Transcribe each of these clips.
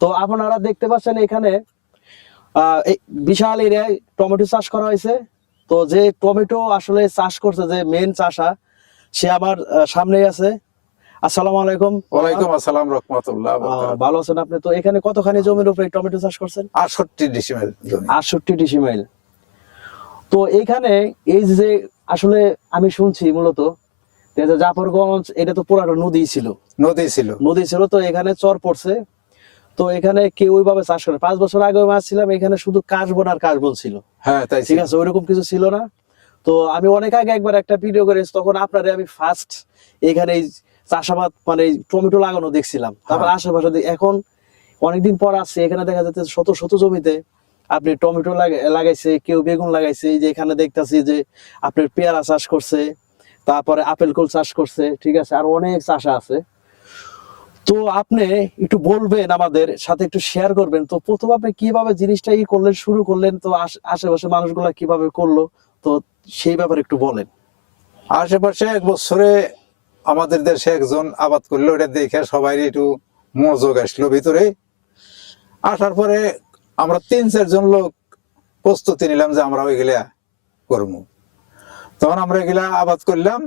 তো আপনারা দেখতে পাচ্ছেন এখানে বিশাল এরিয়ায় টমেটো চাষ করা হয়েছে। তো যে টমেটো আসলে চাষ করছে, যে মেন চাষা, সে আমার সামনেই আছে। আসসালামু আলাইকুম। ওয়ালাইকুম আসসালাম রাহমাতুল্লাহ ওয়া বারাকাতুহু। ভালো আছেন আপনি? তো এখানে কতখানি জমির উপরে টমেটো চাষ করছেন? 68 ডিসিমেল জমি। 68 ডিসিমাইল। তো এইখানে এই যে আসলে আমি শুনছি মূলত যে জাফরগঞ্জ এটা তো পুরাটা নদী ছিল, নদী ছিল। তো এখানে চর পড়ছে। তো এখানে কেউ ওইভাবে চাষ করে 5 বছর আগে মাছ ছিলাম, এখানে শুধু কাশবন আর কাশবন ছিল। হ্যাঁ তাই ঠিক ছিল। আছে, ওইরকম কিছু ছিল না। তো আমি অনেক আগে একবার একটা ভিডিও করেছি, তখন আপনারে আমি ফার্স্ট এখানে এই চাষাবাদ মানে টমেটো লাগানো দেখছিলাম। তারপর আশেপাশে এখন অনেকদিন পর আসছে, এখানে দেখা যাচ্ছে শত শত জমিতে আপনি টমেটো লাগাইছে, কেউ বেগুন লাগাইছে। এই যে এখানে দেখতেছি যে আপনার পেয়ারা চাষ করছে, তারপরে আপেল কুল চাষ করছে, ঠিক আছে, আর অনেক চাষা আছে। তো আপনি একটু বলবেন, আমাদের সাথে একটু শেয়ার করবেন। তো প্রথম আপনি কিভাবে জিনিসটা করলেন, শুরু করলেন, তো আশেপাশে মানুষগুলা কিভাবে করলো, তো সেই ব্যাপারে একটু বলেন। আশেপাশে এক বছরে আমাদের দেশে একজন আবাদ করলো, ওটা দেখে সবাই একটু মনোযোগ আসলো ভিতরে। আসার পরে আমরা 3-4 জন লোক প্রস্তুতি নিলাম যে আমরা ওইগুলা করবো। তখন আমরা এগুলা আবাদ করলাম।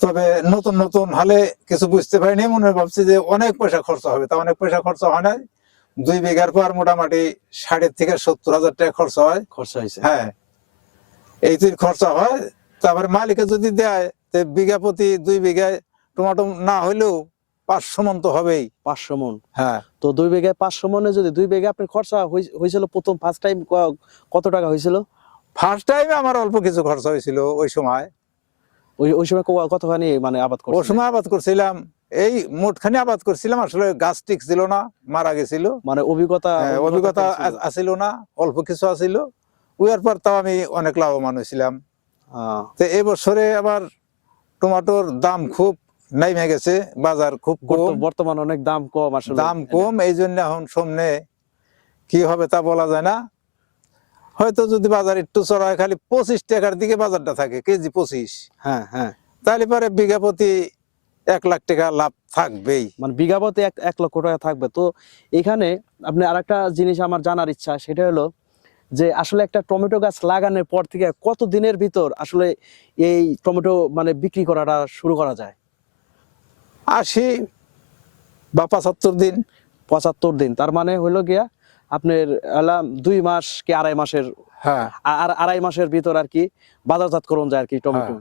তবে নতুন নতুন হলে কিছু বুঝতে পারিনি, মনে ভাবছি যে অনেক পয়সা খরচ হবে। তা অনেক পয়সা খরচ হয় না। 2 বিঘার পর মোটামুটি 60 থেকে 70,000 টাকা খরচ হয়। খরচা হয়েছে? হ্যাঁ, এই তুই খরচা হয়। তারপরে মালিকে যদি দেয়, বিঘা প্রতি 2 বিঘায় টমেটো না হইলেও 500 মন তো হবেই। 500 মন? হ্যাঁ, তো 2 বিঘায় 500 মনে যদি 2 বিঘা আপনার খরচা হয়েছিল প্রথম ফার্স্ট টাইম কত টাকা হয়েছিল? ফার্স্ট টাইমে আমার অল্প কিছু খরচা হয়েছিল ওই সময়। ওই সময় কতখানি মানে আবাদ ওই করছিলেন? সময় আবাদ করছিলাম, এই মোটখানি আবাদ করছিলাম। আসলে গাছ টিক ছিল না, মারা গেছিল। মানে অভিজ্ঞতা অভিজ্ঞতা আসিল না, অল্প কিছু আসিল। ওয়ার পর তাও আমি অনেক লাভবান হয়েছিলাম। তো এই বছরে আবার টমেটোর দাম খুব নেমে গেছে, বাজার খুব কম, বর্তমান অনেক দাম কম আসলে। দাম কম। এই জন্য এখন সামনে কি হবে তা বলা যায় না। হয়তো যদি বাজার একটু চড়ায়, খালি 25 টাকার দিকে বাজারটা থাকে, কেজি 25। হ্যাঁ হ্যাঁ, তাহলে পরে বিঘা প্রতি 1 লাখ টাকা লাভ থাকবেই। মানে বিঘা প্রতি 1 লক্ষ টাকা থাকবে। তো এখানে আপনি আরেকটা জিনিস আমার জানার ইচ্ছা, সেটা হলো যে আসলে একটা টমেটো গাছ লাগানোর পর থেকে কত দিনের ভিতর আসলে এই টমেটো মানে বিক্রি করাটা শুরু করা যায়? 80 বা 75 দিন। 75 দিন, তার মানে হলো গিয়া আপনার 2 মাস কি 2.5 মাসের, হ্যাঁ, আর 2.5 মাসের ভিতর আর কি বাজারজাত করুন যায় আর কি টমেটো।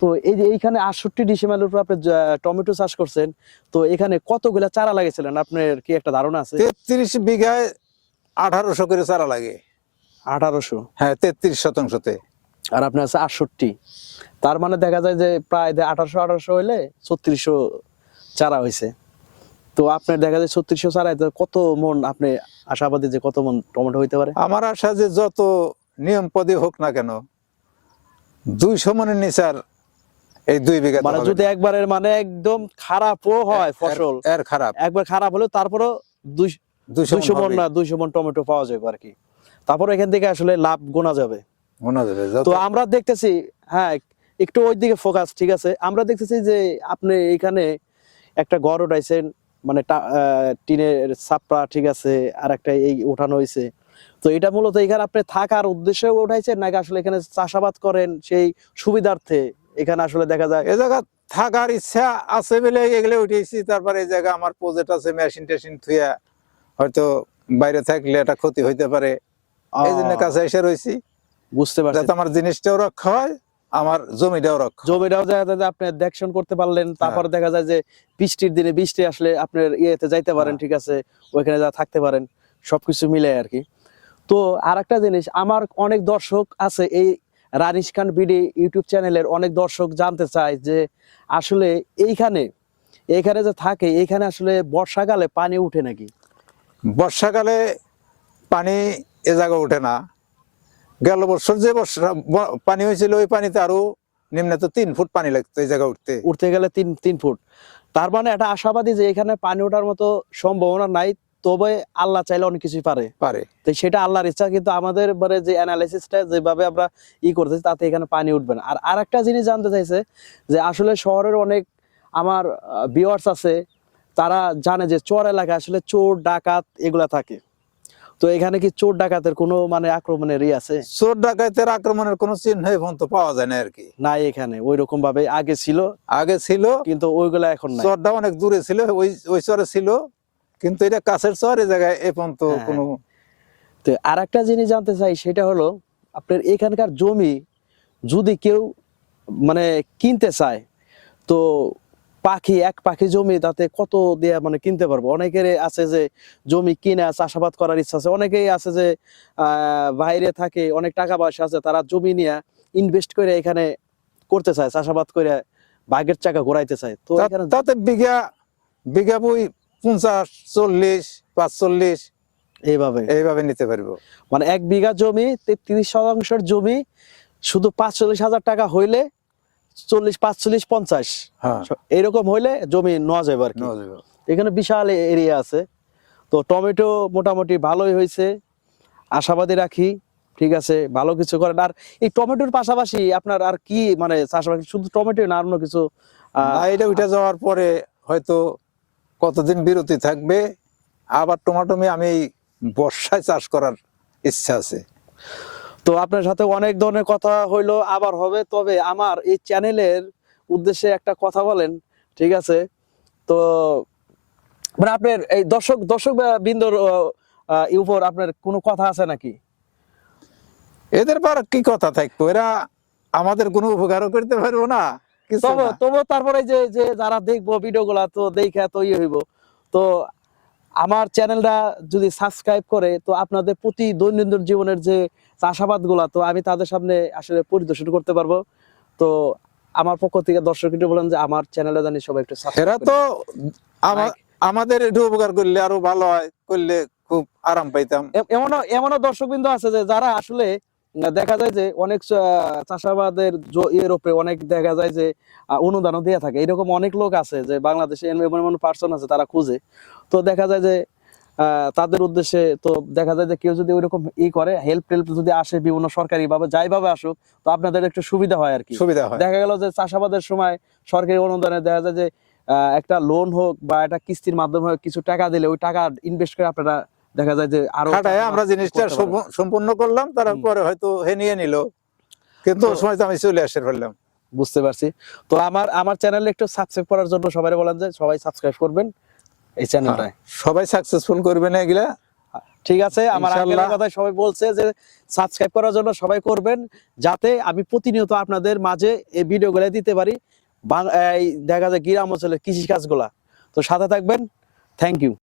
তো এই যে এইখানে 68 ডিসিমেলের উপর আপনি টমেটো চাষ করছেন, তো এখানে কতগুলা চারা লাগিয়েছিলেন আপনার কি একটা ধারণা আছে? 33 বিঘায় 1800 করে চারা লাগে। 1800? হ্যাঁ, 33 শতাংশতে। আর আপনার আছে 68। তার মানে দেখা যায় যে প্রায় 1800 হইলে 3600 চারা হয়েছে। তো আপনার দেখা যায় 3600 চারায় তো কত মন আপনি আশাবাদী যে কত মন টমেটো হইতে পারে? আমার আশা যে যত নিয়ম পদে হোক না কেন, 200 মনের নিচে আর এই 2 বিঘা মানে যদি একবারের মানে একদম খারাপও হয় ফসল, এর খারাপ, একবার খারাপ হলেও তারপরও 200 মন না 200 মন টমেটো পাওয়া যাবে আর কি। তারপর এখান থেকে আসলে লাভ গোনা যাবে। মনে যাবে। তো আমরা দেখতেছি, হ্যাঁ, একটু ওই দিকে ফোকাস, ঠিক আছে, আমরা দেখতেছি যে আপনি এখানে একটা ঘর উঠাইছেন, মানে টিনের ছাপরা, ঠিক আছে, আর একটা এই উঠানো হয়েছে। তো এটা মূলত এখানে আপনি থাকার উদ্দেশ্যে উঠাইছেন, নাকি আসলে এখানে চাষাবাদ করেন সেই সুবিধার্থে? এখানে আসলে দেখা যায় এ জায়গা থাকার ইচ্ছা আছে বলে এগুলো উঠেছি। তারপরে এই জায়গা আমার প্রজেক্ট আছে, মেশিন টেশিন থুয়া হয়তো বাইরে থাকলে একটা ক্ষতি হইতে পারে, এই জন্য কাছে এসে রয়েছি। বুঝতে পারছি, যাতে আমার জিনিসটাও রক্ষা হয়, আমার জমিটাও রক্ষা হয়। জমিটাও দেখা যায় যে আপনি দেখশন করতে পারলেন। তারপর দেখা যায় যে বৃষ্টির দিনে বৃষ্টি আসলে আপনার ইয়েতে যাইতে পারেন, ঠিক আছে, ওইখানে যা থাকতে পারেন, সবকিছু মিলে আর কি। তো আরেকটা জিনিস, আমার অনেক দর্শক আছে এই রানিশ খান বিডি ইউটিউব চ্যানেলের অনেক দর্শক জানতে চায় যে আসলে এইখানে যে থাকে, এইখানে আসলে বর্ষাকালে পানি উঠে নাকি? বর্ষাকালে পানি এ জায়গা ওঠে না। গেল বছর যে পানি হয়েছিল, ওই পানিতে আরো নিম্নে তো 3 ফুট পানি লাগতো এই জায়গা উঠতে গেলে 3 ফুট। তার মানে এটা আশাবাদী যে এখানে পানি ওঠার মতো সম্ভাবনা নাই, তবে আল্লাহ চাইলে অনেক কিছুই পারে। তো সেটা আল্লাহর ইচ্ছা, কিন্তু আমাদের মানে যে অ্যানালাইসিসটা যেভাবে আমরা করতেছি, তাতে এখানে পানি উঠবে না। আর আরেকটা জিনিস জানতে চাইছে যে আসলে শহরের অনেক আমার ভিউয়ার্স আছে তারা জানে যে চর এলাকায় আসলে চোর ডাকাত এগুলা থাকে। তো এখানে কি চোর ডাকাতের কোনো মানে আক্রমণের আছে? চোর ডাকাতের আক্রমণের কোনো চিহ্ন এখন তো পাওয়া যায় না আর কি। নাই এখানে ওই রকম ভাবে আগে ছিল, আগে ছিল, কিন্তু ওইগুলা এখন নাই। চরটা অনেক দূরে ছিল, ওই ওই চরে ছিল, কিন্তু এটা কাছের চর, এই জায়গায় এ পর্যন্ত হ্যাঁ, কোনো। তো আরেকটা জিনিস জানতে চাই, সেটা হলো আপনার এখানকার জমি যদি কেউ মানে কিনতে চায়, তো এক পাখি জমি তাতে কত দেয়া মানে কিনতে পারবো? অনেকের আছে যে জমি কিনে চাষাবাদ করার ইচ্ছা আছে, অনেকেই আছে যে বাইরে থাকে, অনেক টাকা পয়সা আছে, তারা জমি নিয়ে ইনভেস্ট করে এখানে করতে চায়, চাষাবাদ করে ভাগের চাকা ঘোরাইতে চায়। তো এখানে তাতে বিঘা বিঘা বই 50, 40, 45 এইভাবে এইভাবে নিতে পারবো। মানে 1 বিঘা জমি 33% জমি শুধু 45,000 টাকা হইলে 40, 45, 50 হ্যাঁ, এইরকম হইলে জমি নেওয়া যাবে আর কি। নেওয়া যাবে। এখানে বিশাল এরিয়া আছে। তো টমেটো মোটামুটি ভালোই হয়েছে, আশাবাদী রাখি। ঠিক আছে, ভালো কিছু করেন। আর এই টমেটোর পাশাপাশি আপনার আর কি মানে চাষাবাদ, শুধু টমেটো না অন্য কিছু? না, এটা উঠে যাওয়ার পরে হয়তো কতদিন বিরতি থাকবে, আবার টমাটমি আমি এই বর্ষায় চাষ করার ইচ্ছা আছে। তো আপনার সাথে অনেক ধরনের কথা হইলো, আবার হবে। তবে আমার এই চ্যানেলের উদ্দেশ্যে একটা কথা বলেন, ঠিক আছে? তো মানে আপনার এই দর্শক বিন্দুর উপর আপনার কোনো কথা আছে নাকি? এদের পর কি কথা থাকবো, এরা আমাদের কোনো উপকারও করতে পারবো না, কিছু তবে না। তবু তারপরে যে যে যারা দেখবো ভিডিও গুলা, তো দেখে তো ইয়ে হইব। তো আমার চ্যানেলটা যদি সাবস্ক্রাইব করে, তো আপনাদের প্রতি দৈনন্দিন জীবনের যে চাষাবাদ গুলা, তো আমি তাদের সামনে আসলে পরিদর্শন করতে পারবো। তো আমার পক্ষ থেকে দর্শক একটু বলেন যে আমার চ্যানেলটা জানি সবাই একটু এরা সাবস্ক্রাইব তো করে। আমাদের একটু উপকার করলে আরো ভালো হয়, করলে খুব আরাম পাইতাম। এমনও দর্শকবৃন্দ আছে যে যারা আসলে দেখা যায় যে অনেক চাষাবাদের ইয়ের উপরে অনেক দেখা যায় যে অনুদানও দিয়ে থাকে। এরকম অনেক লোক আছে যে বাংলাদেশে এমন এমন পার্সন আছে, তারা খুঁজে। তো দেখা যায় যে তাদের উদ্দেশ্যে তো দেখা যায় যে কেউ যদি ওইরকম করে, হেল্প টেল্প যদি আসে বিভিন্ন সরকারি ভাবে, যাইভাবে আসুক, তো আপনাদের একটু সুবিধা হয় আর কি। সুবিধা হয়। দেখা গেল যে চাষাবাদের সময় সরকারি অনুদানে দেখা যায় যে একটা লোন হোক বা একটা কিস্তির মাধ্যমে হোক, কিছু টাকা দিলে ওই টাকা ইনভেস্ট করে আপনারা দেখা যায় যে আরো খাটায় আমরা চাষাবাদ জিনিসটা করতে পারেন। সম্পূর্ণ করলাম, তারপরে হয়তো হে নিয়ে নিল, কিন্তু ওই তো সময় তো আমি চলে আসতে পারলাম। বুঝতে পারছি। তো আমার চ্যানেলে একটু সাবস্ক্রাইব করার জন্য সবাই বলেন যে সবাই সাবস্ক্রাইব করবেন এই হ্যাঁ, চ্যানেলটায়। সবাই সাকসেসফুল করবে না এগুলা, ঠিক আছে, আমার ইনশাআল্লাহ। আঙ্কেলের কথা সবাই বলছে যে সাবস্ক্রাইব করার জন্য সবাই করবেন, যাতে আমি প্রতিনিয়ত আপনাদের মাঝে এই ভিডিওগুলো দিতে পারি। এই দেখা যায় গ্রাম অঞ্চলের কৃষি কাজগুলা। তো সাথে থাকবেন। Thank you.